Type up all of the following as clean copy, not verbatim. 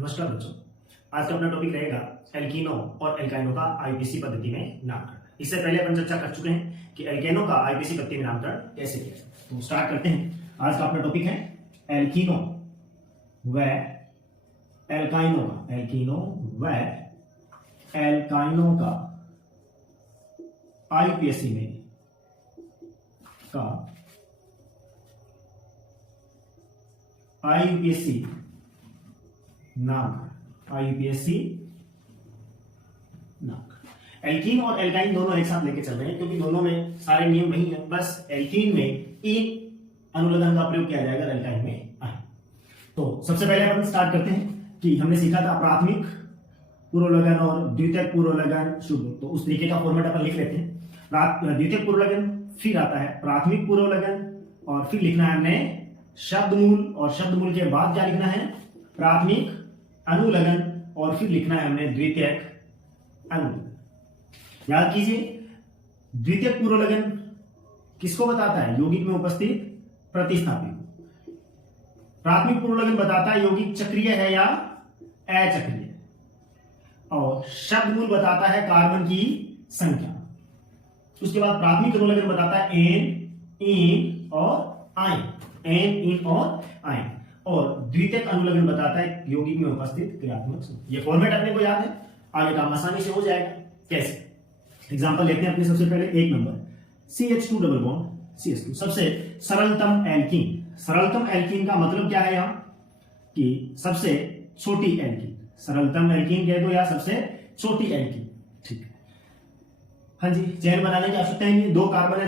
नमस्कार बच्चों, आज का अपना टॉपिक रहेगा एल्कीनो और एल्काइनो का आईपीसी पद्धति में नामकरण। इससे पहले अपन चर्चा कर चुके हैं कि एल्केनो का आईपीसी पद्धति में नामकरण कैसे किया जाए। तो स्टार्ट करते हैं। आज का अपना टॉपिक है एल्कीनो व एल्काइनो का, एल्कीनो व एल्काइनो का आईपीएसी में का आईपीएसी नामकरण, आईपीएसी नामकरण। एल्कीन और एल्काइन दोनों एक साथ लेके चल रहे हैं क्योंकि दोनों में सारे नियम वही है, बस एल्कीन में इन अनुलग्न का प्रयोग किया जाएगा, एल्काइन में आए। तो सबसे पहले अपन स्टार्ट करते हैं कि हमने सीखा था प्राथमिक पूर्वलग्न और द्वितीयक पूर्वलग्न शुद्ध। तो उस तरीके का फॉर्मेट अपन लिख लेते हैं। द्वितीयक पूर्वलग्न, फिर आता है प्राथमिक पूर्वलग्न और फिर लिखना है हमने शब्दमूल, और शब्दमूल के बाद क्या लिखना है प्राथमिक अनुलग्न, और फिर लिखना है हमने द्वितीयक अनुलग्न। याद कीजिए, द्वितीयक पूर्वलग्न किसको बताता है? यौगिक में उपस्थित प्रतिस्थापी। प्राथमिक पूर्वलग्न बताता है यौगिक चक्रीय है या अचक्रीय, और शब्दमूल बताता है कार्बन की संख्या। उसके बाद प्राथमिक अनुलग्न बताता है एन, इन और आयन, एन, इन और आयन, और द्वितीयक अनुलग्न बताता है यौगिक में उपस्थित क्रियात्मक समूह। ये फॉर्मेट अपने को याद है, आगे काम आसानी से हो जाएगा। कैसे? एग्जांपल लेते हैं अपने। सबसे पहले एक number CH2 double bond CH2, सबसे सरलतम एल्कीन। सरलतम एल्कीन का मतलब क्या है यहां कि सबसे छोटी एल्कीन। सरलतम एल्कीन कह दो या सबसे छोटी एल्कीन, ठीक है। हाँ जी, चेन बनाने की आवश्यकता ही नहीं। दो कार्बन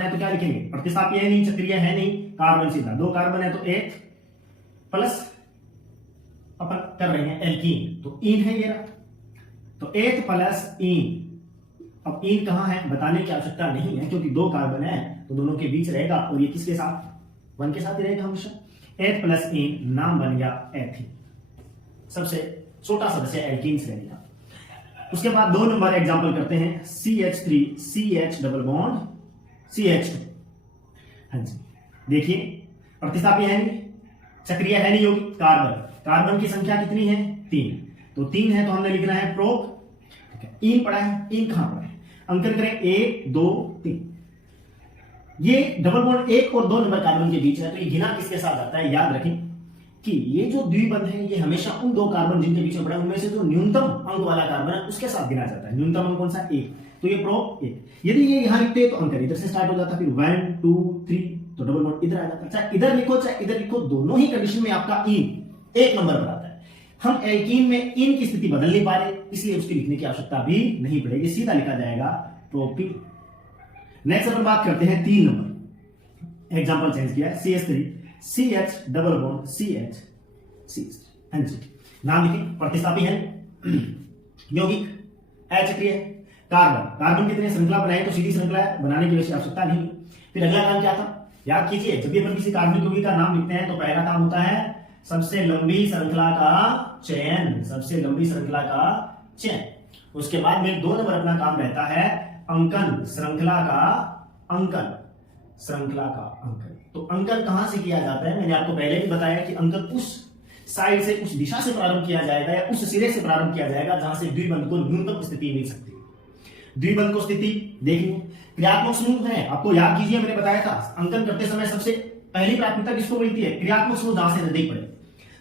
है तो क्या लिखेंगे? प्रतिस्थापी है नहीं, चक्रीय है नहीं, कार्बन सीधा। दो कार्बन है तो एक प्लस अपन कर रहे हैं एल्कीन, तो इन है ये, तो एथ प्लस इन। अब इन कहां है बताने की आवश्यकता नहीं है क्योंकि दो कार्बन है तो दोनों के बीच रहेगा, और ये किसके साथ? वन के साथ ही रहेगा हमेशा। एथ प्लस इन नाम बन गया एथीन, सबसे छोटा सदस्य एल्कीन से रहेगा। उसके बाद दो नंबर एग्जांपल करते हैं CH3 CH double bond CH2। हाँ जी, देखिए प्रतिस्थापी है नहीं, चक्रीय है नहीं यौगिक, कार्बन की संख्या कितनी है? 3। तो 3 है तो हमने लिखना है प्रोप। इन पड़ा है, इन कहां पड़ा है? अंकन करें 1 2 3। ये डबल बॉन्ड 1 और 2 नंबर कार्बन के बीच है, तो ये गिना किसके साथ आता है? याद रखें कि ये जो द्विबंध है ये हमेशा उन दो कार्बन जिनके बीच में पड़ा है उनमें से जो न्यूनतम अंक वाला कार्बन है उसके साथ गिना जाता है। न्यूनतम अंक कौन सा? 1। तो ये प्रोप 1। यदि ये यहां लिखते तो अंक इधर से स्टार्ट हो जाता, फिर 1 2 3 तो डबल बॉन्ड इधर आ जाता। चाहे इधर लिखो चाहे इधर लिखो, दोनों ही कंडीशन में आपका इन एक नंबर पर आता है। हम एल्कीन में इन की स्थिति बदल नहीं पा रहे, इसलिए उसकी लिखने की आवश्यकता भी नहीं पड़ेगी, सीधा लिखा जाएगा प्रोपीन। नेक्स्ट अपन बात करते हैं 3 नंबर। एग्जांपल चेंज किया है CH3 CH double bond CH CH3। हाँ जी, नाम लिखें। प्रतिस्थापी है यौगिक अचक्रीय है, कार्बन कितने श्रृंखला बनाए तो सीधी श्रृंखला बनाने की वैसे आवश्यकता नहीं। फिर अगला काम क्या था? याद कीजिए, जब भी अपन किसी कार्बनिक यौगिक का नाम लिखते हैं तो पहला काम होता है सबसे लंबी श्रृंखला का चयन, सबसे लंबी श्रृंखला का चयन। उसके बाद में 2 नंबर अपना काम रहता है अंकन, श्रृंखला का अंकन, श्रृंखला का अंकन। तो अंकन कहां से किया जाता है? मैंने आपको पहले भी बताया कि अंकन उस साइड से, उस दिशा से प्रारंभ किया जाएगा या उस सिरे से प्रारंभ किया जाएगा जहां से द्विबंध को न्यूनतम स्थिति मिल सकती है। द्विबंध को स्थिति देखिए, क्रियात्मक समूह है, आपको याद कीजिए मैंने बताया था अंकन करते समय सबसे पहली प्राथमिकता किसको मिलती है? क्रियात्मक समूह जहां से नजदीक पड़े।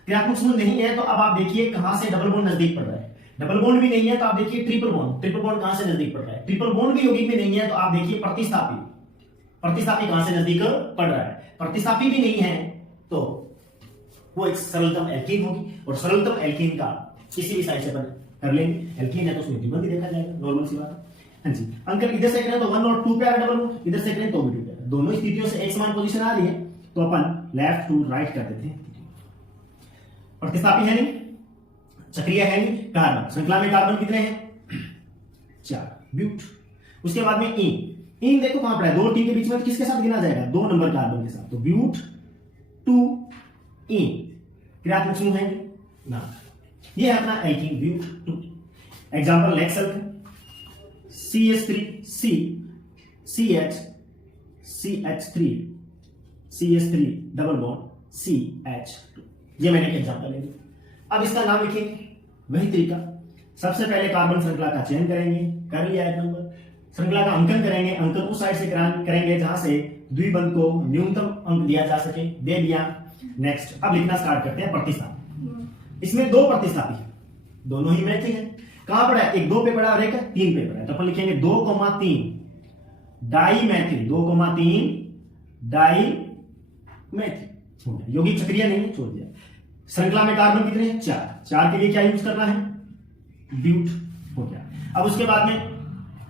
क्रियात्मक समूह नहीं है तो अब आप देखिए कहां से डबल बॉन्ड नजदीक पड़ रहा है। डबल बॉन्ड भी नहीं है तो आप देखिए ट्रिपल बॉन्ड, ट्रिपल बॉन्ड कहां से नजदीक पड़ रहा है। ट्रिपल बॉन्ड भी यौगिक में नहीं है तो आप देखिए प्रतिस्थापी, प्रतिस्थापी कहां से नजदीक पड़ रहा है। प्रतिस्थापी भी नहीं है तो वो एक सरलतम एल्कीन होगी, और सरलतम एल्कीन का किसी भी साइड से अपन कर लेंगे। एल्कीन है तो उसमें द्विबंध ही देखा जाएगा, नॉर्मल सी बात है। हाँ जी, अंकन इधर से करें तो 1 और 2 पे आ रहा है डबल बॉन्ड, इधर से करें तो भी 2 पे आ रहा है। दोनों स्थितियों से एक समान पोजीशन आ रही है तो अपन लेफ्ट टू राइट कर देते हैं। प्रतिस्थापी है नहीं, चक्रीय है नहीं, कार्बन, श्रृंखला में कार्बन कितने हैं? 4, ब्यूट। उसके बाद में इन देखो कहां पड़ा है? 2 टी के बीच में, तो किसके साथ गिना जाएगा? 2 नंबर कार्बन के साथ, तो ब्यूट 2 इन क्रियात्मक समूह है ना। ये है अपना alkene but 2। Example next CH3 C CH CH3 CH3 double bond CH2। ये मैंने एक एग्जांपल ले लिया। अब इसका नाम लिखेंगे, वही तरीका। सबसे पहले कार्बन श्रृंखला का चयन करेंगे, कर लिया एक नंबर। श्रृंखला का अंकन करेंगे, अंकन उस साइड से करेंगे जहां से द्विबंध को न्यूनतम अंक दिया जा सके, दे दिया। नेक्स्ट अब लिखना स्टार्ट करते हैं प्रतिस्थापी। इसमें दो प्रतिस्थापी है, दोनों ही मैथिल है। कहां पड़ा है? एक 2 पे पड़ा और एक 3 पे पड़ा है, तो अपन लिखेंगे 2,3 डाई मैथिल, 2,3 डाई मैथिल। यौगिक चक्रीय नहीं है, छोड़ दिया। श्रृंखला में कार्बन कितने हैं? 4। 4 के लिए क्या यूज करना है? ब्यूट हो गया। अब उसके बाद में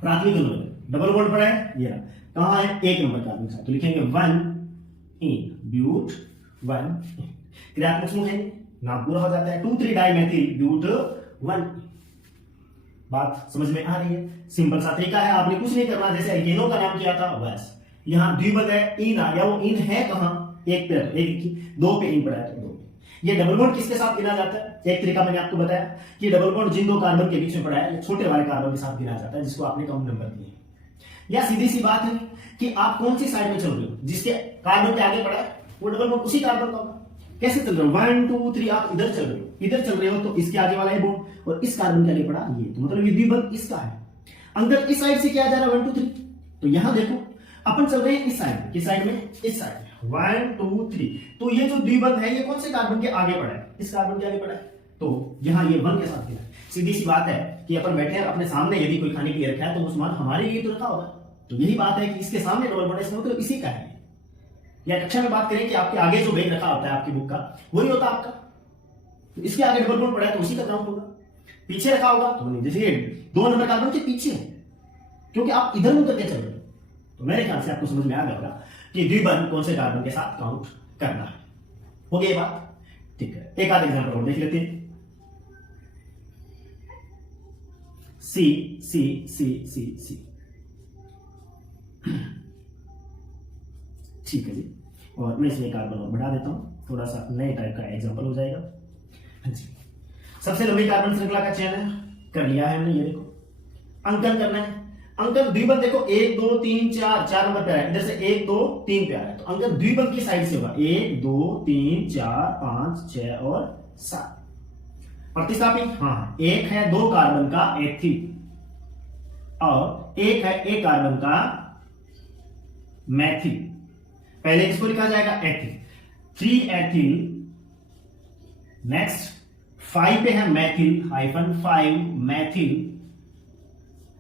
प्राथमिक अनुलग्न, डबल बॉन्ड पड़ा है, ये रहा। कहां है? 1 नंबर कार्बन साथ, तो लिखेंगे 1 इन ब्यूट 1 क्रियात्मक समूह है, नाम पूरा हो जाता है। 2,3 डाई मैथिल ब्यूट 1। बात समझ में आ रही है? सिंपल सा तरीका है, आपने कुछ नहीं करना, जैसे एल्केनों का नाम किया था बस। यहां द्विबंध है, इन आ गया, वो इन है कहां? 1 पे, 2 पे इन पड़ा है, तो 2 पे। ये डबल बॉन्ड किसके साथ गिना जाता है? एक तरीका मैंने आपको बताया कि डबल बॉन्ड जिन 2 कार्बन के बीच में पड़ा है, ये छोटे वाले कार्बन के साथ गिना जाता है, जिसको आपने कम नंबर दिए। या सीधी सी बात है कि आप कौन सी साइड में चल रहे हो, जिसके कार्बन के आगे पड़ा है वो डबल बॉन्ड उसी कार्बन का होगा। कैसे चल रहे हो? 1 2 3, आप इधर चल रहे हो, इधर चल रहे हो, तो इसके आगे वाला है बॉन्ड और इस कार्बन के आगे पड़ा ये, तो मतलब ये द्विबंध इसका है। अंदर इस साइड से क्या जा रहा है? 1 2 3। तो यहां देखो अपन चल रहे हैं इस साइड में, किस साइड में? इस साइड में। 1 2 3, तो ये जो द्विबंध है ये कौन से कार्बन के आगे पड़ा है? इस कार्बन के आगे पड़ा है, तो यहां ये 1 के साथ गिरा है। सीधी सी बात है कि अपन बैठे हैं अपने सामने, यदि कोई खाने के लिए रखा है तो वो सामान हमारे लिए तो रखा होगा। तो यही बात है कि इसके सामने डबल बॉन्ड है, इसमें तो इसी का है। या कक्षा में बात करें कि आपके आगे जो बैग रखा होता है आपकी बुक का, वही होता है आपका। तो इसके आगे डबल बॉन्ड पड़ा है तो उसी का काउंट होगा। पीछे रखा होगा तो नहीं, जैसे 2 नंबर कार्बन के पीछे है, क्योंकि आप इधर मुंह करके चल रहे हो। तो मेरे ख्याल से आपको समझ में आ गया होगा कि द्विबंध कौन से कार्बन के साथ काउंट करना है। हो गई बात? ठीक है, एक आध एग्जांपल और देख लेते हैं। सी सी सी सी सी, ठीक है जी। और मैं इसमें कार्बन और बढ़ा देता हूं, थोड़ा सा नए टाइप का एग्जांपल हो जाएगा। हाँ जी, सबसे लंबी कार्बन श्रृंखला का चयन है, कर लिया है हमने। ये देखो अंकन करना है। अंकन द्विबंध देखो 1 2 3 4 नंबर पे आ रहा है, इधर से 1 2 3 पे आ रहा है, तो अंकन द्विबंध की साइड से होगा 1 2 3 4 5 6 और 7। प्रतिस्थापी, हाँ, एक है 2 कार्बन का एथिल और एक है 1 कार्बन का मैथिल। पहले किसको लिखा जाएगा? एथिल। 3 एथिल, नेक्स्ट 5 पे है मैथिल -5 मैथिल।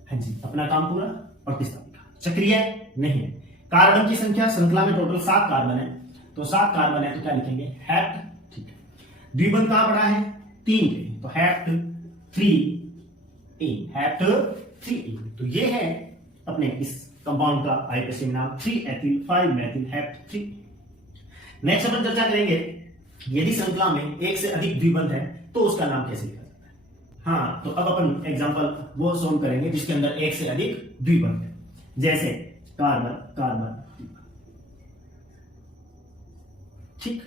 हाँ जी, अपना काम पूरा। प्रतिस्थापी चक्रीय नहीं है। कार्बन की संख्या श्रृंखला में टोटल 7 कार्बन है, तो 7 कार्बन है तो क्या लिखेंगे? हेप्ट। ठीक है, द्विबंध कहां पड़ा है? 3 पे, तो हेप्ट 3 हेप्ट 3। तो ये है अपने इस कंपाउंड का आईपीएसएन नाम 3 एथिल 5 मैथिल हेप्ट 3। नेक्स्ट अपन चर्चा करेंगे यदि श्रृंखला में एक से अधिक द्विबंध है तो उसका नाम कैसे लिखा जाता है। हाँ, तो अब अपन एग्जांपल वो सोल्व करेंगे जिसके अंदर एक से अधिक द्विबंध है, जैसे कार्बन कार्बन। ठीक,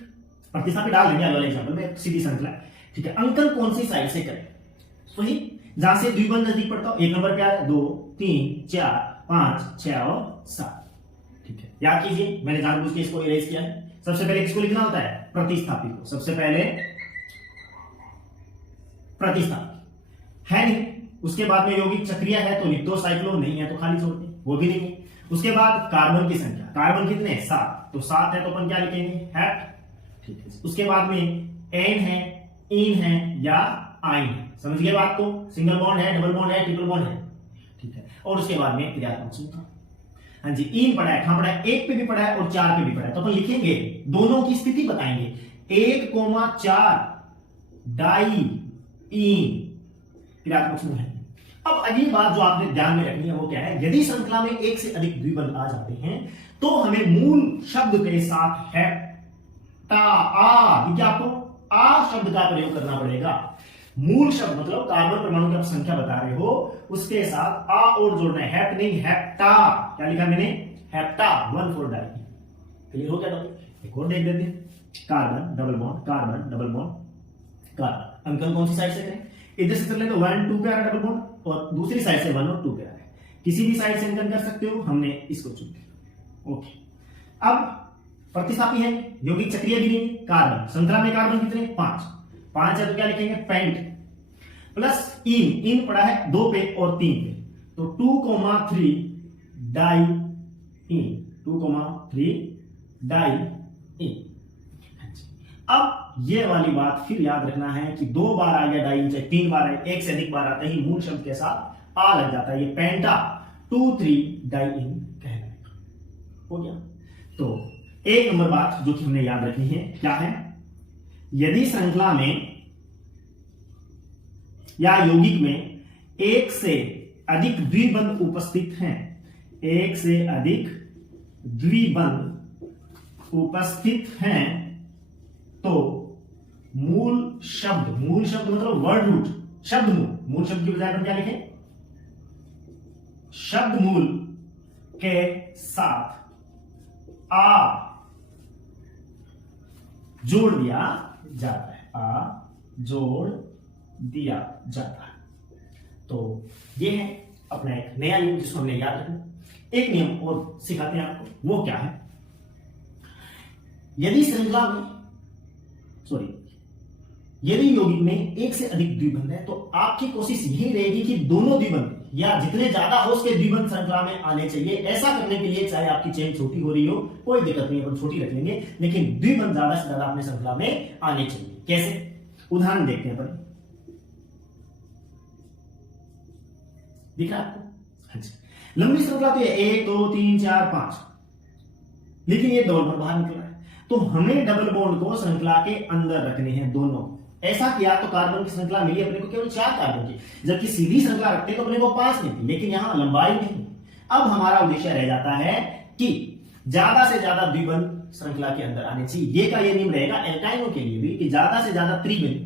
प्रतिस्थापी डाल देंगे अगले एग्जांपल में, सीधी श्रृंखला। ठीक है, अंकन कौन सी साइड से करें? वही जहां से द्विबंध नजदीक पड़ता हो। 1 नंबर पे आ रहा है, 2 3 4 5 6 और 7। ठीक है, याद कीजिए, मैंने जानबूझ के इसको इरेज किया है। सबसे पहले किसको लिखना होता है? प्रतिस्थापी को। सबसे पहले प्रतिस्थापी है नहीं, उसके बाद में यौगिक चक्रीय है तो लिख दो, साइक्लो नहीं है तो खाली छोड़ दे, वो भी नहीं है। उसके बाद कार्बन की संख्या, कार्बन कितने? 7, तो 7 है तो अपन क्या लिखेंगे? हेप्ट। ठीक है, उसके बाद में एन है, इन है या आइन है। समझ गए बात को? सिंगल बॉन्ड है, डबल बॉन्ड है, ट्रिपल बॉन्ड है। ठीक है, और उसके बाद में क्रियात्मक समूह। हाँ जी, इन पड़ा है, कहां पड़ा है? 1 पे भी पड़ा है और 4 पे भी पड़ा है, तो अपन लिखेंगे, दोनों की स्थिति बताएंगे। 1,4 डाई इन क्रियात्मक समूह है। अब अगली बात जो आपने ध्यान में रखनी है वो क्या है? यदि श्रृंखला में एक से अधिक द्विबंध आ जाते हैं तो हमें मूल शब्द के साथ हेप्टा देखिए आपको आ शब्द का प्रयोग करना पड़ेगा। मूल शब्द मतलब कार्बन परमाणु की आप संख्या बता रहे हो, उसके साथ आ और जोड़ना है, हेप्ट नहीं हेप्टा। क्या लिखा मैंने? Hepta 1 4 die. क्लियर हो गया? एक और देख देते हैं, carbon double bond carbon double bond carbon. अंकन कौन सी साइड से करें? इधर से कर ले तो 1 2 पे आ रहा है डबल बॉन्ड, और दूसरी साइड से 1 और 2 पे आ रहा है। किसी भी साइड से अंकन कर सकते हो, हमने इसको चुन लिया। ओके, अब प्रतिस्थापी है, यौगिक चक्रीय भी नहीं। कार्बन श्रृंखला में कार्बन कितने? 5, 5 है तो क्या लिखेंगे पेंट, प्लस इन पड़ा है 2 पे और 3 पे, तो 2,3 डाई इन, 2,3 डाई इन। अब ये वाली बात फिर याद रखना है कि 2 बार आ गया डाई इन, चाहे 3 बार आए, 1 से अधिक बार आते ही मूल शब्द के साथ आ लग जाता है, ये पेंटा 2,3 डाई इन कहलाएगा। हो गया। तो एक नंबर बात जो कि हमने याद रखनी है क्या है, यदि श्रृंखला में या यौगिक में एक से अधिक द्विबंध उपस्थित हैं, एक से अधिक द्विबंध उपस्थित हैं, तो मूल शब्द मतलब वर्ड रूट, शब्द मूल शब्द की बजाय हम क्या लिखें, शब्द मूल के साथ आ जोड़ दिया जाता है, आ जोड़ दिया जाता है। तो ये है अपना एक नया नियम जिसको हमने याद रखना। एक नियम और सिखाते हैं आपको, वो क्या है, यदि श्रृंखला में यदि यौगिक में एक से अधिक द्विबंध है, तो आपकी कोशिश यही रहेगी कि दोनों द्विबंध या जितने ज्यादा हो उसके द्विबंध श्रृंखला में आने चाहिए। ऐसा करने के लिए चाहे आपकी चेन छोटी हो रही हो कोई दिक्कत नहीं, अपन छोटी रख लेंगे, लेकिन द्विबंध ज्यादा से ज्यादा अपने श्रृंखला में आने चाहिए। कैसे, उदाहरण देखते हैं अपन, दिख रहा है आपको? अच्छा, लंबी श्रृंखला तो ये 1 2 3 4 5, लेकिन ये डबल बॉन्ड बाहर निकल रहा है, तो हमें डबल बॉन्ड को श्रृंखला के अंदर रखने हैं दोनों। ऐसा किया तो कार्बन की श्रृंखला मिली अपने को केवल 4 कार्बन की, जबकि सीधी श्रृंखला रखते तो अपने को 5 मिलती, लेकिन यहां लंबाई नहीं। अब हमारा उद्देश्य रह जाता है कि ज्यादा से ज्यादा द्विबंध श्रृंखला के अंदर आने चाहिए। ये का ये नियम रहेगा एल्काइनों के लिए भी कि ज्यादा से ज्यादा त्रिबंध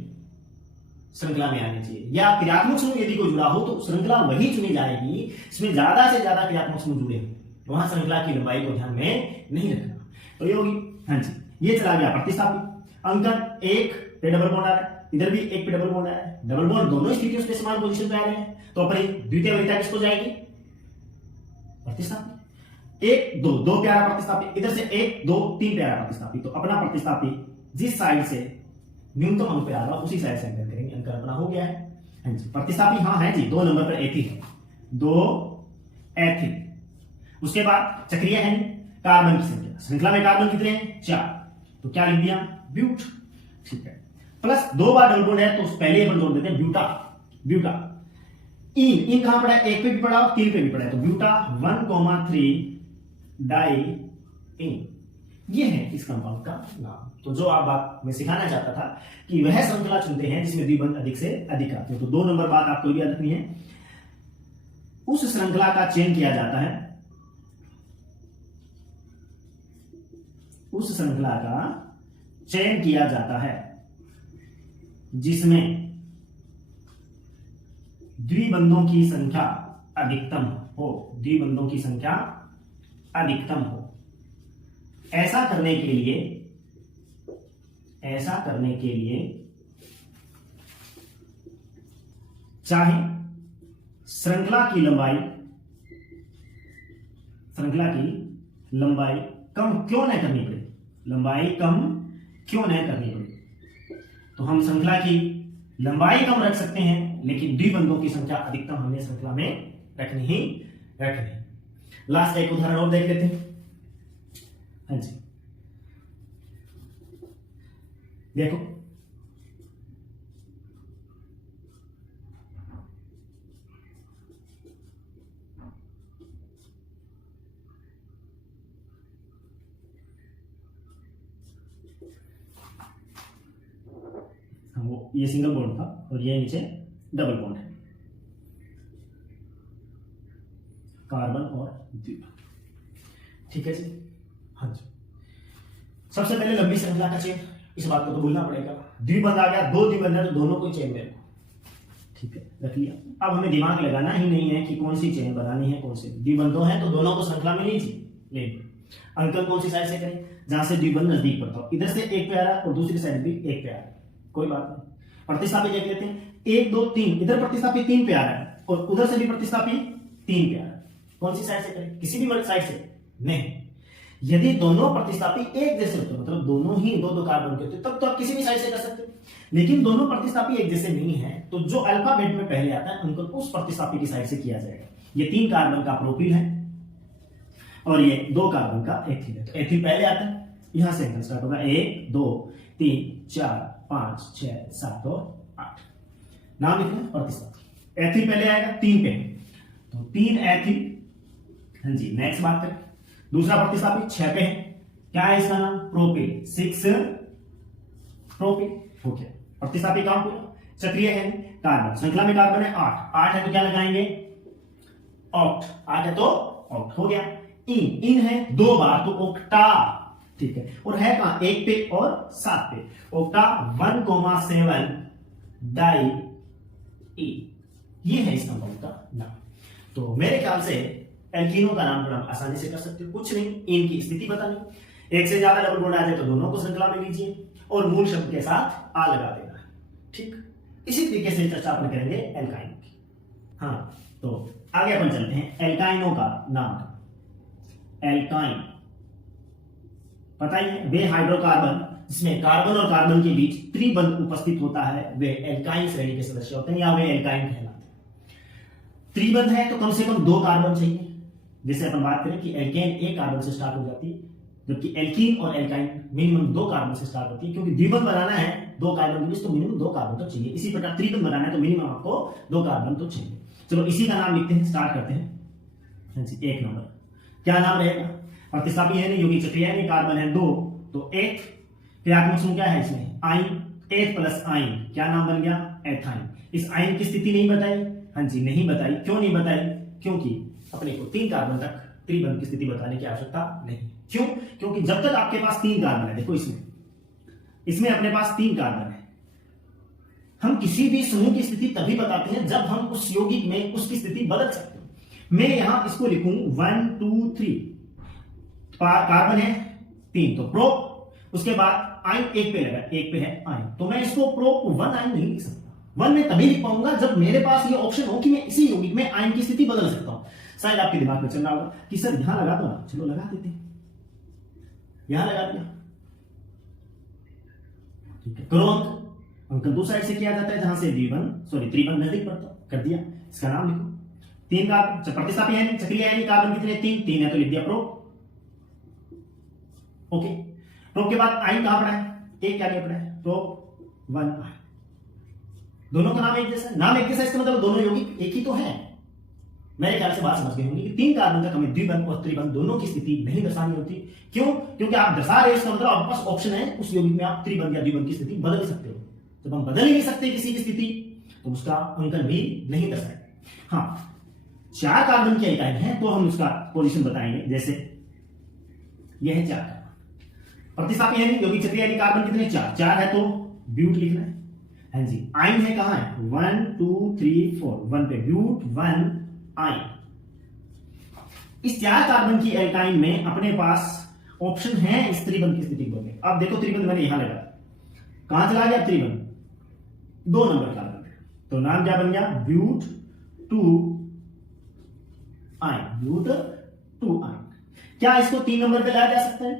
श्रृंखला में आने चाहिए, या क्रियात्मक समूह यदि कोई जुड़ा हो तो श्रृंखला वही चुनी जाएगी इसमें ज्यादा से ज्यादा क्रियात्मक समूह जुड़े हो, वहां श्रृंखला की लंबाई को ध्यान में नहीं रखना। तो ये होगी, हाँ जी, ये चला गया प्रतिस्थापी अंकन, 1 पे डबल बॉन्ड आ रहा है, इधर भी 1 पे डबल बॉन्ड आ रहा है, डबल बॉन्ड दोनों स्थितियों से समान पोजीशन पे आ रहे हैं, तो अपनी द्वितीय वरीयता किसको जाएगी, प्रतिस्थापी। 1 2 प्यारा प्रतिस्थापी, इधर से 1 2 3 प्यारा प्रतिस्थापी, तो अपना प्रतिस्थापी जिस साइड से न्यूनतम अंक पे आ रहा उसी साइड से अंकन करेंगे, अंकन अपना हो गया है। हाँ जी, प्रतिस्थापी हाँ है जी, 2 नंबर पर एथिल है, 2 एथिल। उसके बाद चक्रीय है कार्बन की संख्या, श्रृंखला में कार्बन कितने हैं 4, तो क्या लिख दिया ब्यूट, ठीक है, प्लस 2 बार डबल बॉन्ड है तो पहले अपन जोड़ देते हैं ब्यूटा। इन कहां पड़ा है, 1 पे भी पड़ा और 3 पे भी पड़ा है, तो ब्यूटा 1,3 डाई इन, ये है इस कंपाउंड का नाम। तो जो आप बात मैं सिखाना चाहता था कि वह श्रृंखला चुनते हैं जिसमें द्विबंध अधिक से अधिक आते हैं। तो 2 नंबर बात आपको याद रखनी है, उस श्रृंखला का चयन किया जाता है, उस श्रृंखला का चयन किया जाता है जिसमें द्विबंधों की संख्या अधिकतम हो, द्विबंधों की संख्या अधिकतम हो। ऐसा करने के लिए चाहे श्रृंखला की लंबाई कम क्यों न करनी पड़े, तो हम श्रृंखला की लंबाई कम रख सकते हैं, लेकिन द्विबंधों की संख्या अधिकतम हमने श्रृंखला में रखनी। लास्ट एक उदाहरण और देख लेते हैं। हाँ जी, देखो वो ये सिंगल बॉन्ड था और ये नीचे डबल बॉन्ड है, कार्बन और द्विबंध, ठीक है जी। हाँ जी, सबसे पहले लंबी श्रृंखला का चेन, इस बात को तो भूलना पड़ेगा, द्विबंध आ गया, 2 द्विबंध है तो दोनों को चेन में रखो, ठीक है, रख लिया। अब हमें दिमाग लगाना ही नहीं है कि कौन सी चेन बनानी है, कौन से द्विबंधों है तो दोनों को श्रृंखला में लीजिए। अंकन कौन सी साइड से करें, जहां से द्विबंध नजदीक पड़ता हो, इधर से 1 पे आ रहा और दूसरी साइड भी 1 पे आ रहा, कोई बात नहीं। प्रतिस्थापी देख लेते हैं, 1 2 3, इधर प्रतिस्थापी 3 पे आ रहा है और उधर से भी प्रतिस्थापी 3 पे आ रहा है, कौन सी साइड से करें, किसी भी साइड से नहीं, यदि दोनों प्रतिस्थापी एक जैसे होते, मतलब दोनों ही दो कार्बन के होते, तब तो आप किसी भी साइड से कर सकते हो। लेकिन दोनों प्रतिस्थापी एक जैसे नहीं है, तो जो अल्फाबेट में पहले आता है उनको उस प्रतिस्थापी की साइड से किया जाएगा। ये 3 कार्बन का प्रोपिल है और ये 2 कार्बन का एथिल है, तो एथिल पहले आता है, यहां से अंकन स्टार्ट होगा 1 2 3 4 5 6 7 और 8। नाम लिखना प्रतिस्थापी। एथिल पहले आएगा, 3 पे, तो 3 एथिल। हाँ जी, नेक्स्ट बात करें, दूसरा प्रतिस्थापी 6 पे है, क्या है इसका नाम? प्रोपिल, 6 प्रोपिल हो गया। प्रतिस्थापी काम पूरा। चक्रीय है, कार्बन, श्रृंखला में कार्बन है 8 है तो क्या लगाएंगे? ऑक्ट, 8 है तो ऑक्ट हो गया। इन है 2 बार तो ऑक्टा, ठीक है। और है कहां? 1 पे और 7 पे, ऑक्टा 1,7 डाई ई, ये है इस कंपाउंड का नाम। तो मेरे ख्याल से एल्कीनों का नाम थोड़ा आसानी से कर सकते हो, कुछ नहीं, इनकी स्थिति बतानी, एक से ज्यादा डबल बॉन्ड आ जाए तो दोनों को श्रृंखला में लीजिए और मूल शब्द के साथ आ लगा देना, ठीक। इसी तरीके से चर्चा अपन करेंगे एल्काइन की। हाँ, तो आगे अपन चलते हैं एल्काइनों का नाम। एल्काइन पता ही है, वे हाइड्रोकार्बन जिसमें कार्बन और कार्बन के बीच त्रिबंध उपस्थित होता है, वे एल्काइन श्रेणी के सदस्य होते हैं या वे एल्काइन कहलाते हैं। त्रिबंध है तो कम से कम 2 कार्बन चाहिए, जैसे अपन बात करें कि एल्केन 1 कार्बन से स्टार्ट हो जाती है, जबकि एल्कीन और एल्काइन मिनिमम 2 कार्बन से स्टार्ट होती है, क्योंकि द्विबंध बनाना है 2 कार्बन के बीच तो मिनिमम 2 कार्बन तो चाहिए। इसी प्रकार त्रिबंध बनाना है तो मिनिमम आपको 2 कार्बन तो चाहिए। चलो इसी का नाम लिखते हैं, स्टार्ट करते हैं। हाँ जी, 1 नंबर क्या नाम रहेगा? प्रतिस्थापी है नहीं, यौगिक चक्रीय है नहीं, कार्बन है 2 तो 1, क्रियात्मक समूह क्या है इसमें? आइन, 1 प्लस आइन, क्या नाम बन गया? एथाइन। इस आइन की स्थिति नहीं बताई, हाँ जी नहीं बताई। क्यों नहीं बताई? क्योंकि अपने को 3 कार्बन तक त्रिबंध की स्थिति बताने की आवश्यकता नहीं। क्यों? क्योंकि जब तक आपके पास 3 कार्बन है, देखो इसमें अपने पास 3 कार्बन है, हम किसी भी समूह की स्थिति तभी बताते हैं जब हम उस यौगिक में उसकी स्थिति बदल सकते हैं। मैं यहां इसको लिखूं 1 2 3, कार्बन है 3 तो प्रोप, उसके बाद आइन 1 पे लगा, 1 पे है आइन, तो मैं इसको प्रोप 1 आइन नहीं लिख सकता। 1 में तभी लिख पाऊंगा जब मेरे पास ये ऑप्शन हो कि मैं इसी यौगिक में आइन की स्थिति बदल सकता हूं। शायद आपके दिमाग में चल रहा होगा कि सर यहां लगा दो ना, चलो लगा देते हैं, यहां लगा दिया, ठीक है। करो अंकन 2 साइड से किया जाता है जहां से त्रिबंध नजदीक पड़ता, कर दिया। इसका नाम लिखो, 3 कार्बन, प्रतिस्थापी है नहीं, चक्रीय है नहीं, कार्बन कितने? 3 है तो लिख दिया प्रोप। ओके, प्रोप के बाद आइन कहां पड़ा है? एक क्या पड़ा है? प्रोप 1 आइन। दोनों का नाम एक जैसा है, नाम एक जैसा, इसका मतलब दोनों यौगिक एक ही तो है। मेरे ख्याल से बात समझ गए होंगे कि 3 कार्बन तक हमें द्विबंध और त्रिबंध दोनों की स्थिति नहीं दर्शानी होती। क्यों? क्योंकि आप दर्शा रहे हैं, इसका मतलब आपके पास ऑप्शन है, उस यौगिक में आप त्रिबंध या द्विबंध की स्थिति बदल सकते हो। जब हम बदल ही नहीं सकते किसी की स्थिति, तो उसका अंकन भी नहीं दर्शाएंगे। हाँ, 4 कार्बन की एल्काइन है तो हम उसका पोजीशन बताएंगे, जैसे यह है 4 कार्बन, प्रतिस्थापी है नहीं, यौगिक चक्रीय है नहीं, कार्बन कितने? 4 है तो ब्यूट लिखना है। हाँ जी, आइन है कहां है? 1 2 3 4, 1 पे ब्यूट, 1 आइन। इस 4 कार्बन की एल्काइन में अपने पास ऑप्शन है इस त्रिबंध की स्थिति को। अब देखो त्रिबंध मैंने यहां लगा, कहां चला गया त्रिबंध? 2 नंबर कार्बन, तो नाम क्या बन गया? ब्यूट 2 आइन, ब्यूट 2 आइन। क्या इसको 3 नंबर पे लाया जा सकता है?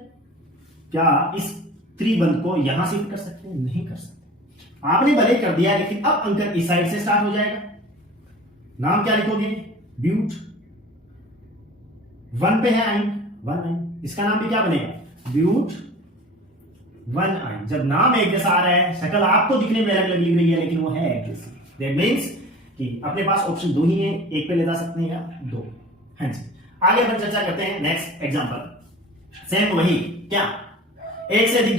क्या इस त्रिबंध को यहां शिफ्ट कर सकते हैं? नहीं कर सकते। आपने भले कर दिया, लेकिन अब अंकन इस साइड से स्टार्ट हो जाएगा। नाम क्या लिखोगे? ब्यूट, 1 पे है आइन, 1 आइन, इसका नाम भी क्या बनेगा? ब्यूट 1 आइन। जब नाम एक जैसा आ रहा है, शक्ल आपको दिखने में अलग अलग लिख रही है, लेकिन वो है एक जैसी। दैट मींस कि अपने पास ऑप्शन 2 ही है, एक पे ले जा सकते हैं या 2। हाँ जी, आगे अपन चर्चा करते हैं नेक्स्ट एग्जांपल। सेम वही, क्या एक से अधिक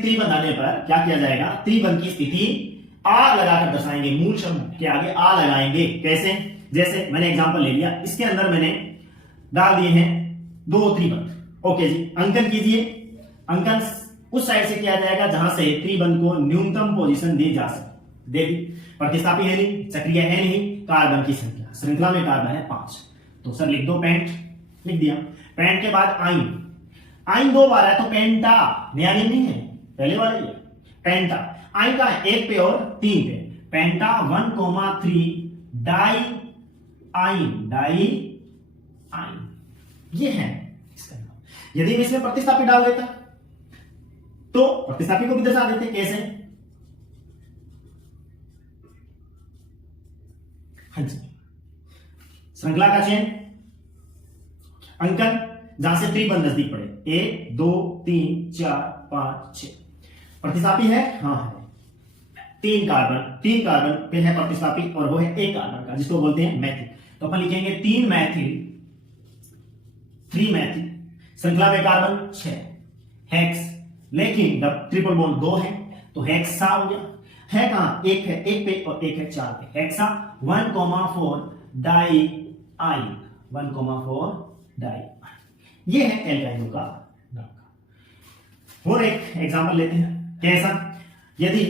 त्रिबंध आने पर क्या किया जाएगा? त्रिबंध की स्थिति आ लगाकर दर्शाएंगे, मूल शब्द के आगे आ लगाएंगे। कैसे? जैसे मैंने एग्जांपल ले लिया, इसके अंदर मैंने डाल दिए हैं 2 त्रिबंध। ओके जी, अंकन कीजिए। अंकन उस साइड से किया जाएगा जहां से त्रिबंध को न्यूनतम पोजीशन दी जा सके। देखिए, प्रतिस्थापी है नहीं, चक्रीय है नहीं, कार्बन की संख्या, श्रृंखला में कार्बन है 5, तो सर लिख दो पेंट, लिख दिया। पेंट के बाद आइन, आइन 2 बार है तो पेंटा, नया नेम नहीं है, पहले वाला ही है पेंटा। आइन का 1 पे और 3 पे, पेंटा 1,3 डाई आइन, डाई आइन, ये है इसका नाम। यदि मैं इसमें प्रतिस्थापी डाल देता तो प्रतिस्थापी को भी दर्शा देते, कैसे? हाँ जी, श्रृंखला का चयन, अंकन जहां से त्रिबंध नजदीक पड़े, 1 2 3 4 5 6। प्रतिस्थापी है, हाँ है, 3 कार्बन पे है प्रतिस्थापी और वो है 1 कार्बन का, जिसको बोलते हैं मैथिल। तो अपन लिखेंगे 3 मैथिल, श्रृंखला में कार्बन 6, हेक्स, लेकिन जब ट्रिपल बॉन्ड 2 है तो हेक्सा हो गया। है कहां? एक है 1 पे और एक है 4 पे, हेक्सा 1,4 डाई आइन, 1,4 डाई आइन। ये है एल्काइनों का नाम। और एक एग्जांपल लेते हैं, कैसा? यदि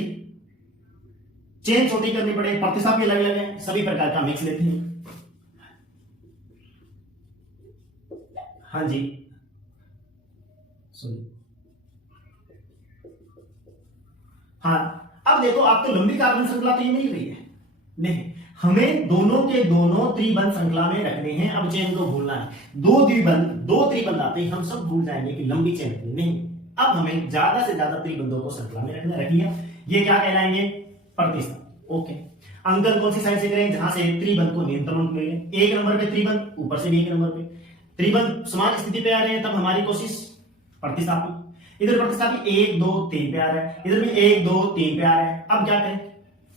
चेन छोटी करनी पड़े, प्रतिस्थापी अलग अलग है, सभी प्रकार का मिक्स लेते हैं। हाँ जी, सॉरी, हाँ, अब देखो आपको लंबी कार्बन श्रृंखला तो ये मिल रही है, नहीं, हमें दोनों के दोनों त्रिबंध श्रृंखला में रखने हैं। अब चेन को भूलना है, दो त्रिबंध आते ही हम सब भूल जाएंगे कि लंबी चेन रखनी नहीं। अब हमें ज्यादा से ज्यादा त्रिबंधों को श्रृंखला में रखना, रखिए। ये क्या कहलाएंगे? प्रतिस्थापी। ओके, अंकन कौन सी साइड से करें? जहां से त्रिबंध को न्यूनतम अंक मिले। 1 नंबर पे त्रिबंध, ऊपर से भी 1 नंबर पे त्रिबंध समान स्थिति पे आ रहे हैं, तब हमारी कोशिश प्रतिस्थापी। इधर प्रतिस्थापी 1 2 3 पे आ रहा है, इधर भी 1 2 3 पे आ रहा है। अब क्या करें?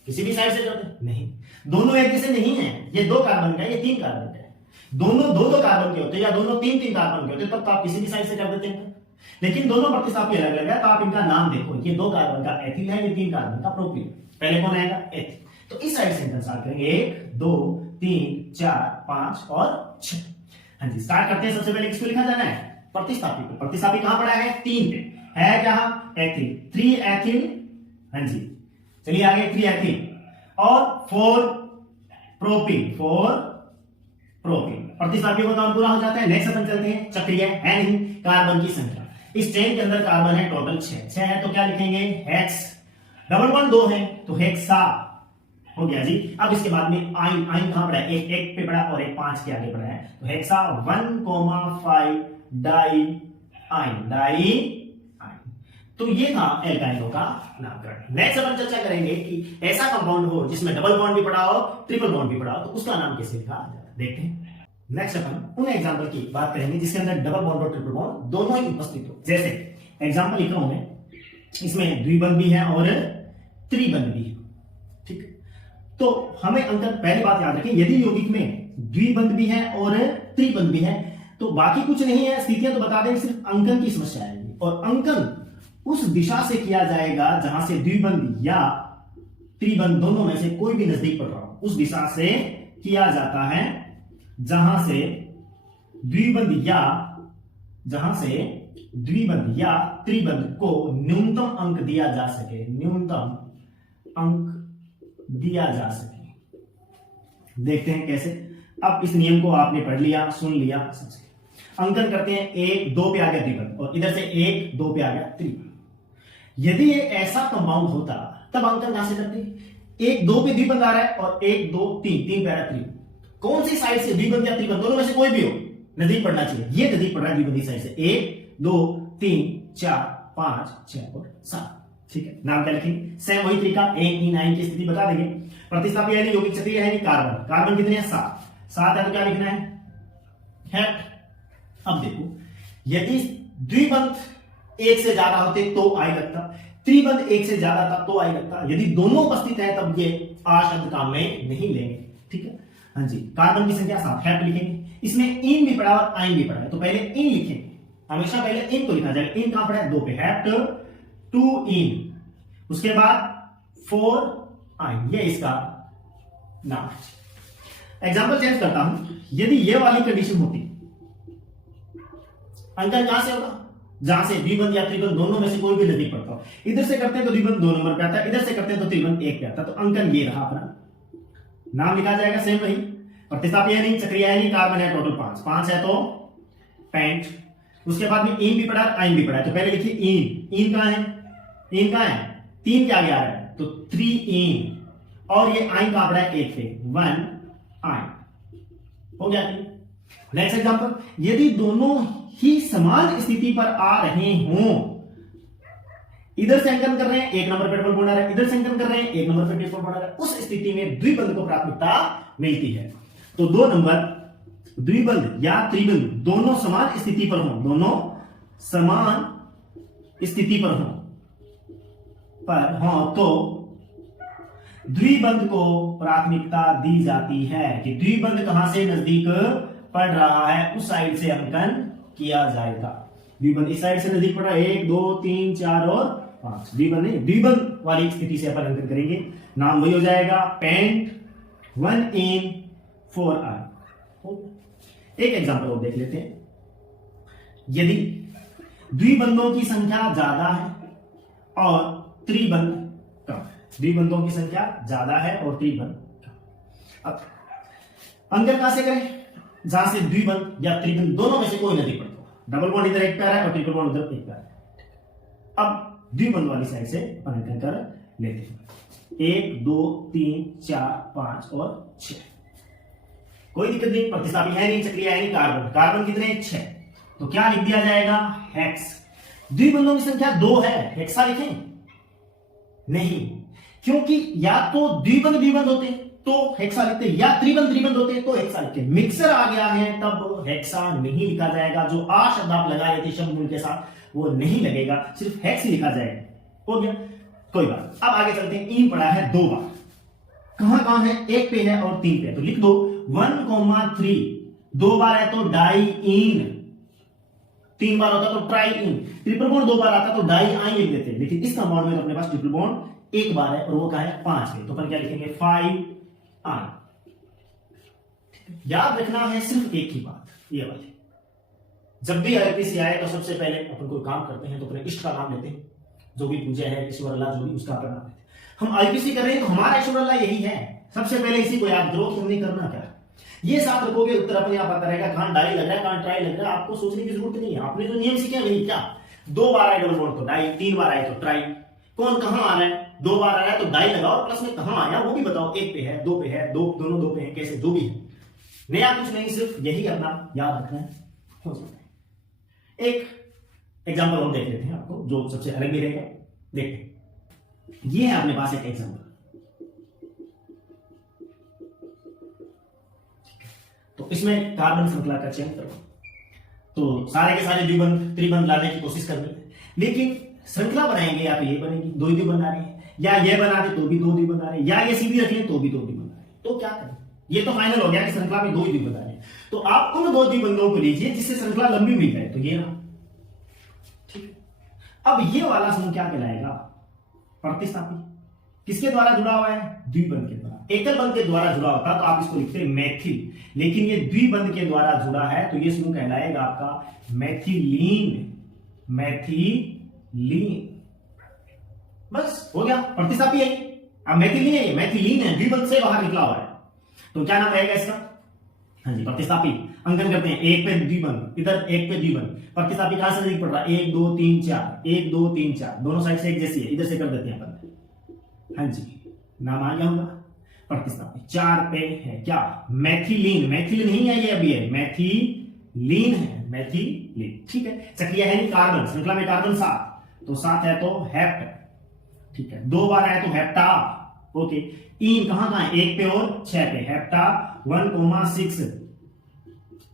किसी भी साइड से जोड़ते? नहीं, दोनों एक जैसे नहीं है। ये 2 कार्बन का है, ये 3 कार्बन का है। दोनों 2 कार्बन के होते या दोनों 3 कार्बन के होते, तब तो आप किसी भी साइड से कर देते हैं। लेकिन दोनों प्रतिस्थापी अलग अलग है, तो आप इनका नाम देखो, ये 2 कार्बन का एथिल है, ये 3 कार्बन का प्रोपिल। पहले कौन आएगा? एथिल। तो इस साइड से इनका स्टार्ट करेंगे, 1 2 3 4 5 और 6। हाँ जी, स्टार्ट करते हैं। सबसे पहले किसको लिखा जाना है? प्रतिस्थापी को। प्रतिस्थापी कहां पड़ा है? 3 पे है, क्या? Ethyl, 3 ethyl. हाँ जी, चलिए आगे, 3 एथिल और 4 प्रोपिल, 4 प्रोपिल। प्रतिस्थापियों का काम पूरा हो जाता है। नेक्स्ट अपन चलते हैं, चक्रीय है नहीं, कार्बन की संख्या। इस चेन के अंदर कार्बन है टोटल 6 है, तो क्या लिखेंगे? हेक्स। डबल बॉन्ड 2 है तो हेक्सा हो गया जी। अब इसके बाद में आइन कहां पड़ा है? एक पे पड़ा और एक 5 के आगे पड़ा है, तो हेक्सा 1,5 डाई आइन। तो ये था एल्काइनों का नामकरण। नेक्स्ट अपन चर्चा करेंगे कि ऐसा कंपाउंड हो जिसमें डबल बॉन्ड भी पड़ा हो, ट्रिपल बॉन्ड भी पड़ा हो, तो उसका नाम कैसे लिखा जाता है, देखते हैं। नेक्स्ट अपन उन एग्जांपल की बात करेंगे जिसके अंदर डबल बॉन्ड और ट्रिपल बॉन्ड दोनों ही उपस्थित हो। जैसे एग्जांपल लिख रहा हूं मैं, इसमें द्विबंध भी है और त्रिबंध भी है, ठीक। तो हमें अंकन, पहली बात याद रखें, यदि यौगिक में द्विबंध भी है और त्रिबंध भी है तो बाकी कुछ नहीं है, स्थितियां तो बता देंगे, सिर्फ अंकन की समस्या आएगी। और अंकन उस दिशा से किया जाएगा जहां से द्विबंध या त्रिबंध दोनों में से कोई भी नजदीक पड़ रहा हो, उस दिशा से किया जाता है जहां से द्विबंध या त्रिबंध को न्यूनतम अंक दिया जा सके, देखते हैं कैसे। अब इस नियम को आपने पढ़ लिया, सुन लिया, समझ लिया। अंकन करते हैं, 1 2 पे आ गया द्विबंध और इधर से 1 2 पे आ गया त्रिबंध। यदि ये ऐसा कंपाउंड होता तब अंकन कहां से करते? 1 2 पे द्विबंध आ रहा है और 1 2 3 पे आ रहा है त्रिबंध। कौन सी साइड से? द्विबंध या त्रिबंध, दोनों में से कोई भी हो, नजदीक पड़ना चाहिए। ये नजदीक पड़ रहा है द्विबंधी साइड से, 1 2 3 4 5 6 और 7, ठीक है। नाम क्या लिखेंगे? सेम वही तरीका, एन की स्थिति बता देंगे। प्रतिस्थापी है नहीं, यौगिक चक्रीय है नहीं, कार्बन कितने हैं? 7 है, तो क्या लिखना है? हेट। अब देखो, यदि द्विबंध 1 से ज्यादा होते तो आई लगता, त्रिबंध 1 से ज्यादा था तो आई लगता। यदि दोनों उपस्थित है तब ये आ शब्द काम में नहीं लेंगे, ठीक है। हाँ जी, कार्बन की संख्या 7, हेट लिखेंगे। इसमें इन भी पड़ा और आइन भी पड़ा है, तो पहले इन लिखेंगे, हमेशा पहले इन को लिखा जाएगा। इन कहां पड़ा है? 2 पे, हेट 2 इन, उसके बाद 4 आइन, ये इसका नाम है। एग्जांपल चेंज करता हूं, यदि ये वाली कंडीशन होती, अंकन कहां से होगा? जहां से द्विबंध या त्रिबंध दोनों में से कोई भी नजदीक पड़ता हो। इधर से करते हैं तो द्विबंध 2 नंबर पे आता है, इधर से करते हैं तो त्रिबंध 1 पे आता है, तो अंकन ये रहा अपना। नाम लिखा जाएगा सेम वही, प्रतिस्थापी है नहीं, चक्रीय है नहीं, कार्बन है टोटल 5 है तो पेंट। उसके बाद में इन भी पड़ा, आइन भी पड़ा है, तो पहले लिखिए इन कहां है? 3 के आगे आ रहा है तो 3 इन, और ये आइन कहां पड़ा है? 1 पे, 1 आइन, हो गया। नेक्स्ट एग्जांपल, यदि दोनों ही समान स्थिति पर आ रहे हों, इधर से अंकन कर रहे हैं, एक नंबर पे डबल बॉन्ड आ रहा है, इधर से अंकन कर रहे हैं, एक नंबर पे ट्रिपल बॉन्ड आ रहा है, उस स्थिति में द्विबंध को प्राथमिकता मिलती है। तो 2 नंबर द्विबंध या त्रिबंध दोनों समान स्थिति पर हों, दोनों समान स्थिति पर हों तो द्विबंध को प्राथमिकता दी जाती है कि द्विबंध कहां से नजदीक पड़ रहा है उस साइड से अंकन किया जाएगा। द्विबंध इस साइड से नजदीक पड़ रहा है, 1 2 3 4 और 5, द्विबंध नहीं, द्विबंध वाली स्थिति से अपन अंकन करेंगे। नाम वही हो जाएगा पेंट 1 in 4 i। एक एग्जांपल और देख लेते हैं। यदि द्विबंधों की संख्या ज्यादा है और त्रिबंध कम है, द्विबंधों की संख्या ज्यादा है और त्रिबंध कम। अब अंकन कहां से करें? जहां से द्विबंध या त्रिबंध दोनों में से कोई नजदीक पड़ता हो, डबल बॉन्ड इधर एक पैर है और ट्रिपल बॉन्ड उधर एक पैर है। अब द्विबंध वाली साइड से अपन अंकन कर लेते हैं, 1 2 3 4 5 और 6। कोई दिक्कत नहीं, प्रतिस्थापी है नहीं, चक्रीय है नहीं, कार्बन, कार्बन कितने 6, तो क्या लिख दिया जाएगा हेक्स। द्विबंधों की संख्या 2 है, हेक्सा लिखें नहीं, क्योंकि या तो द्विबंध द्विबंध होते तो हेक्सा लिखते, या त्रिबंध त्रिबंध होते तो हेक्सा लिखते। मिक्सर आ गया है तब हेक्सा नहीं लिखा जाएगा, जो आ शब्द आप लगा रहे थे शब्द मूल के साथ वो नहीं लगेगा, सिर्फ हेक्स ही लिखा जाएगा। हो गया, कोई बात। अब आगे चलते हैं। इन पड़ा है 2 बार, कहां कहां है? 1 पे है और 3 पे, तो लिख दो 1,3। 2 बार है तो डाई इन, 3 बार होता तो ट्राई इन, ट्रिपल बॉन्ड 2 बार आता तो डाई आइन लिख देते। लेकिन इस कंपाउंड में तो अपने पास ट्रिपल बॉन्ड 1 बार है और वो कहां है 5 पे, तो अपन क्या लिखेंगे 5 आइन। याद रखना है सिर्फ एक ही बात, ये वाली, जब भी आईपीसी आए तो सबसे पहले अपन कोई काम करते हैं तो अपने इष्ट का नाम लेते हैं, जो भी पूजा है ईश्वर अल्लाह जो भी उसका अपन नाम लेते हैं। हम आईपीसी कर रहे हैं तो हमारा ईश्वर अल्लाह यही है, सबसे पहले इसी को याद करो कि हमने करना क्या है। ये साथ रखोगे उत्तर अपने आप आता रहेगा, कहां डाई लग रहा है कहां ट्राई लग रहा है, आपको सोचने की जरूरत नहीं है। आपने जो नियम सीखे वही, क्या 2 बार आए डबल बॉन्ड तो डाई, 3 बार आए तो ट्राई, कौन कहां आ रहा है, 2 बार आ रहा है तो डाई लगाओ, प्लस में कहां आया वो भी बताओ, 1 पे है 2 पे है, दोनों 2 पे है, कैसे जो भी है, नया कुछ नहीं, सिर्फ यही अपना याद रखना है, हो सकता है। एक एग्जांपल हम देख लेते हैं आपको जो सबसे अलग भी रहेगा। देखते, ये है अपने पास एक एग्जांपल, तो इसमें कार्बन श्रृंखला का चयन करो, तो सारे के सारे द्विबंध त्रिबंध लाने की कोशिश करनी है, लेकिन श्रृंखला बनाएंगे या तो ये बनेगी 2 द्विबंध आ रहे हैं, या ये बना दे तो भी 2 द्विबंध आ रहे हैं, या ये सीधी रखें तो भी 2 द्विबंध आ रहे हैं, तो क्या करें? ये तो फाइनल हो गया कि श्रृंखला में 2 द्विबंध आ रहे हैं, तो आप उन 2 द्विबंधों को लीजिए जिससे श्रृंखला लंबी मिल जाए, तो ये रहा, ठीक है। अब ये वाला समूह क्या कहलाएगा? प्रतिस्थापी। किसके द्वारा जुड़ा हुआ है? द्विबंध के द्वारा। एकल बंध के द्वारा जुड़ा होता तो आप इसको लिखते मैथिल, लेकिन ये द्विबंध के द्वारा जुड़ा है तो ये समूह कहलाएगा आपका मैथिलीन। मैथिलीन, बस हो गया, प्रतिस्थापी है। अब मैथिलीन है, मैथिलीन है, द्विबंध से बाहर निकला हुआ है, तो क्या नाम रहेगा इसका? हाँ जी, प्रतिस्थापी। अंकन करते हैं, 1 पे द्विबंध, इधर 1 पे द्विबंध, प्रतिस्थापी कहां से नजदीक पड़ रहा है? 1 2 3 4, 1 2 3 4, दोनों साइड से एक जैसी है, इधर से कर देते हैं अपन। हाँ जी, नाम आ गया होगा प्रतिस्थापी। 4 पे है क्या? मैथिलीन। मैथिल नहीं है ये, अभी है मैथिलीन है, मैथिलीन, ठीक है। चक्रीय है नहीं, कार्बन, श्रृंखला में कार्बन 7, तो 7 है तो हेप्ट, ठीक है। 2 बार है तो हेप्टा, ओके। इन कहां कहां है? 1 पे और 6 पे, हेप्टा 1,6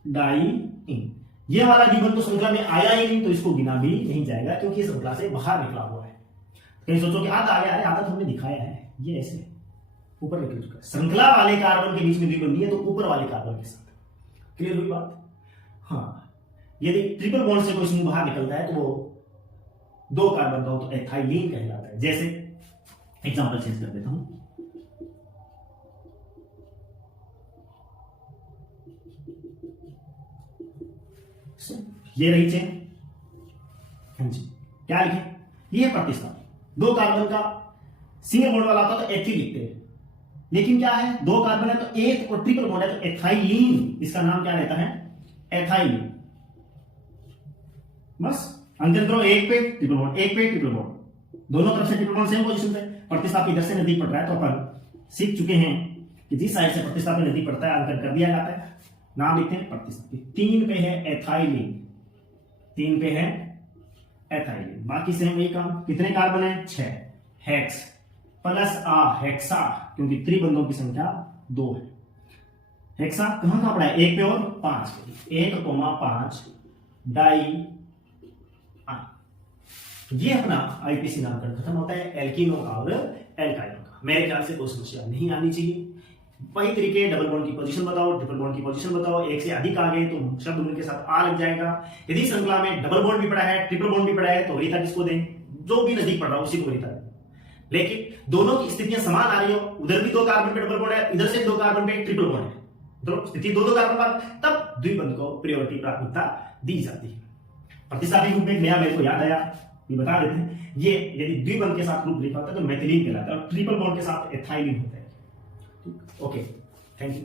डाई इन। ये वाला द्विबंध तो श्रृंखला में आया ही नहीं, तो इसको गिना भी नहीं जाएगा क्योंकि श्रृंखला से बाहर निकला हुआ है। कहीं सोचो कि आधा आ गया, अरे आधा तो हमने दिखाया है, ये ऐसे ऊपर निकल चुका है। श्रृंखला वाले कार्बन के बीच में द्विबंधी है तो ऊपर वाले कार्बन के साथ। क्लियर हुई बात? हाँ, यदि ट्रिपल बॉन्ड से कोई समूह बाहर निकलता है तो वो 2 कार्बन का हो तो एथाइलीन कहलाता है। जैसे एग्जांपल चेंज कर देता हूं, ये रही चेन। हाँ जी, क्या लिखे? ये प्रतिस्थापी। 2 कार्बन का सिंगल बॉन्ड वाला होता तो एथी लिखते हैं, लेकिन क्या है 2 कार्बन है तो एथ और ट्रिपल बॉन्ड है तो एथाइलीन, इसका नाम क्या रहता है? एथाइलीन। बस अंकन करो, 1 पे ट्रिपल बॉन्ड, 1 पे ट्रिपल बॉन्ड, दोनों तरफ से ट्रिपल बॉन्ड सेम पोजीशन पे। प्रतिस्थापी इधर से नजदीक पड़ रहा है तो अपन सीख चुके हैं कि जिस साइड से प्रतिस्थापी नजदीक पड़ता है अंकन कर दिया जाता है, नाम लिखते हैं प्रतिस्थापी। 3 पे है एथाइलीन, 3 पे है एथाइलिन, बाकी सेम वही काम। कितने कार्बन है? 6। हेक्स प्लस हेक्सा, क्योंकि त्रिबंधों की संख्या 2 है। हेक्सा कहां कहां पड़ा है? 1 पे और 5 पे, 1,5 डाई। ये अपना आईपीसी नामकरण खत्म होता है एल्कीनो और एल्काइनो का। मेरे ख्याल से कोई समस्या नहीं आनी चाहिए। वही तरीके, डबल बॉन्ड की पोजीशन बताओ, ट्रिपल बॉन्ड की पोजीशन बताओ, एक से अधिक आ गए तो शब्द उनके साथ आ लग जाएगा। यदि श्रृंखला में डबल बॉन्ड भी पड़ा है, ट्रिपल बॉन्ड भी पड़ा है, तो वरीयता किसको दें? जो भी नजदीक पड़ रहा है उसी को वरीयता दें। लेकिन दोनों की स्थितियां समान आ रही हो, उधर भी 2 कार्बन पे डबल बॉन्ड है, इधर से 2 कार्बन पे ट्रिपल बॉन्ड है, तो स्थिति 2 कार्बन पर, तब द्विबंध को प्रायोरिटी प्राथमिकता दी जाती है। प्रतिस्थापी रूप में नया मेरे को याद आया, ये बता देते हैं। ये यदि द्विबंध के साथ रूप लिखा होता है तो मेथिलीन कहलाता है, और ट्रिपल बॉन्ड के साथ एथाइलिन होता है। Okay, thank you.